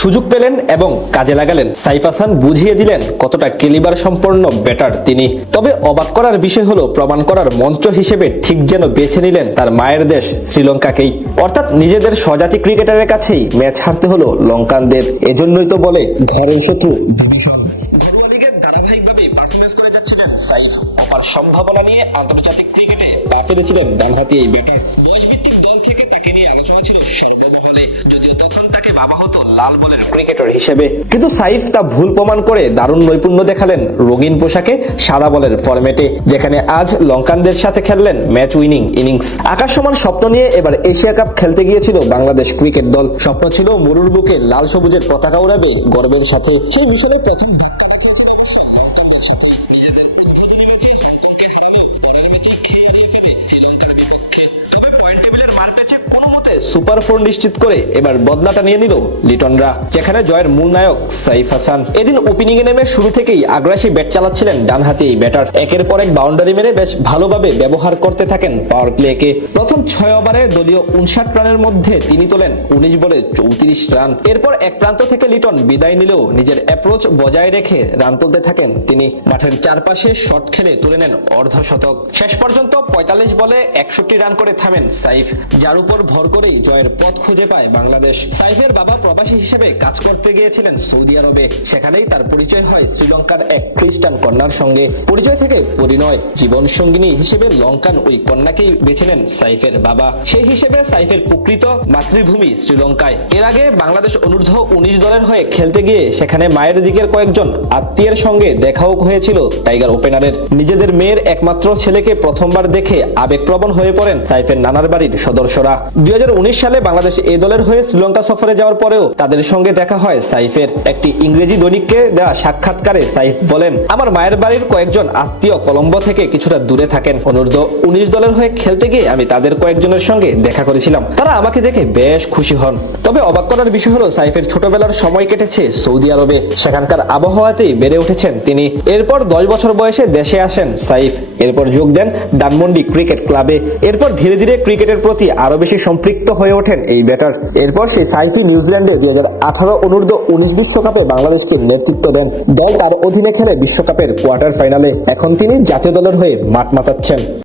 সুযোগ পেলেন এবং কাজে লাগালেন। সাইফ হাসান বুঝিয়ে দিলেন কতটা কেলিবার সম্পন্ন ব্যাটার তিনি। তবে অবাক করার বিষয় হলো প্রমাণ করার মঞ্চ হিসেবে ঠিক যেন বেছে নিলেন তার মায়ের দেশ শ্রীলঙ্কাকেই। অর্থাৎ নিজেদের স্বজাতি ক্রিকেটারের কাছেই ম্যাচ হারতে হলো লঙ্কানদের। এজন্যই তো বলে ঘরের শত্রু সম্ভাবনা নিয়ে আন্তর্জাতিক ক্রিকেটে পা ফেলেছিলেন ডানহাতি এই ব্যাটে ভাবা হতো লাল বলের ক্রিকেটার হিসেবে। কিন্তু সাইফ তা ভুল প্রমাণ করে দারুণ নৈপুণ্য দেখালেন রঙিন পোশাকে সাদা বলের ফরম্যাটে, যেখানে আজ লঙ্কানদের সাথে খেললেন ম্যাচ উইনিং ইনিংস। আকাশ সমান স্বপ্ন নিয়ে এবার এশিয়া কাপ খেলতে গিয়েছিল বাংলাদেশ ক্রিকেট দল। স্বপ্ন ছিল মরুর বুকে লাল সবুজের পতাকা উড়াবে গর্বের সাথে। সেই মিশনে প্রথম সুপার ফোর নিশ্চিত করে এবার বদলাটা নিয়ে নিল লিটনরা, যেখানে জয়ের মূল নায়ক সাইফ হাসান। এদিন ওপেনিং এ নেমে শুরু থেকেই আগ্রাসী ব্যাট চালাচ্ছিলেন ডানহাতি এই ব্যাটার একের পর এক বাউন্ডারি মেরে বেশ ভালোভাবে ব্যবহার করতে থাকেন পাওয়ার প্লেকে প্রথম ছয় ওভারে দলীয় উনষাট রানের মধ্যে তিনি তোলেন উনিশ বলে চৌত্রিশ রান। এরপর এক প্রান্ত থেকে লিটন বিদায় নিলেও নিজের অ্যাপ্রোচ বজায় রেখে রান তুলতে থাকেন তিনি। মাঠের চারপাশে শট খেলে তুলে নেন অর্ধশতক শেষ পর্যন্ত পঁয়তাল্লিশ বলে একষট্টি রান করে থামেন সাইফ, যার উপর ভর করেই জয়ের পথ খুঁজে পায় বাংলাদেশ। সাইফের বাবা প্রবাসী হিসেবে কাজ করতে গিয়েছিলেন সৌদি আরবে। সেখানেই তার পরিচয় হয় শ্রীলঙ্কার এক খ্রিস্টান কন্যার সঙ্গে। পরিচয় থেকে পরিণয় জীবন সঙ্গিনী হিসেবে লঙ্কান ওই কন্যাকেই বেছে নেন সাইফের বাবা। সেই হিসেবে সাইফের প্রকৃত মাতৃভূমি শ্রীলঙ্কায়। এর আগে বাংলাদেশ অনূর্ধ্ব উনিশ দলের হয়ে খেলতে গিয়ে সেখানে মায়ের দিকের কয়েকজন আত্মীয়ের সঙ্গে দেখাও হয়েছিল টাইগার ওপেনারের। নিজেদের মেয়ের একমাত্র ছেলেকে প্রথমবার দেখে আবেগপ্রবণ হয়ে পড়েন সাইফের নানার বাড়ির সদস্যরা। দুই হাজার উনিশ সালে বাংলাদেশ এই দলের হয়ে শ্রীলঙ্কা সফরে যাওয়ার পরেও তাদের সঙ্গে দেখা হয় সাইফের। একটি ইংরেজি দৈনিককে দেওয়া সাক্ষাৎকারে সাইফ বলেন, আমার মায়ের বাড়ির কয়েকজন আত্মীয় কলম্বো থেকে কিছুটা দূরে থাকেন। অনূর্ধ্ব উনিশ দলের হয়ে খেলতে গিয়ে আমি তাদের কয়েকজনের সঙ্গে দেখা করেছিলাম। তারা আমাকে দেখে বেশ খুশি হন। তবে অবাক করার বিষয় হলো, সাইফের ছোটবেলার সময় কেটেছে সৌদি আরবে। সেখানকার আবহাওয়াতেই বেড়ে উঠেছেন তিনি। এরপর দশ বছর বয়সে দেশে আসেন সাইফ। এরপর যোগ দেন ধানমন্ডি ক্রিকেট ক্লাবে। এরপর ধীরে ধীরে ক্রিকেটের প্রতি আরও বেশি সম্পৃক্ত হয়ে ওঠেন এই ব্যাটার এরপর সেই সাইফি নিউজিল্যান্ডে দুই হাজার আঠারো অনূর্ধ্ব উনিশ বিশ্বকাপে বাংলাদেশকে নেতৃত্ব দেন। দল তার অধীনে খেলে বিশ্বকাপের কোয়ার্টার ফাইনালে এখন তিনি জাতীয় দলের হয়ে মাঠ মাতাচ্ছেন।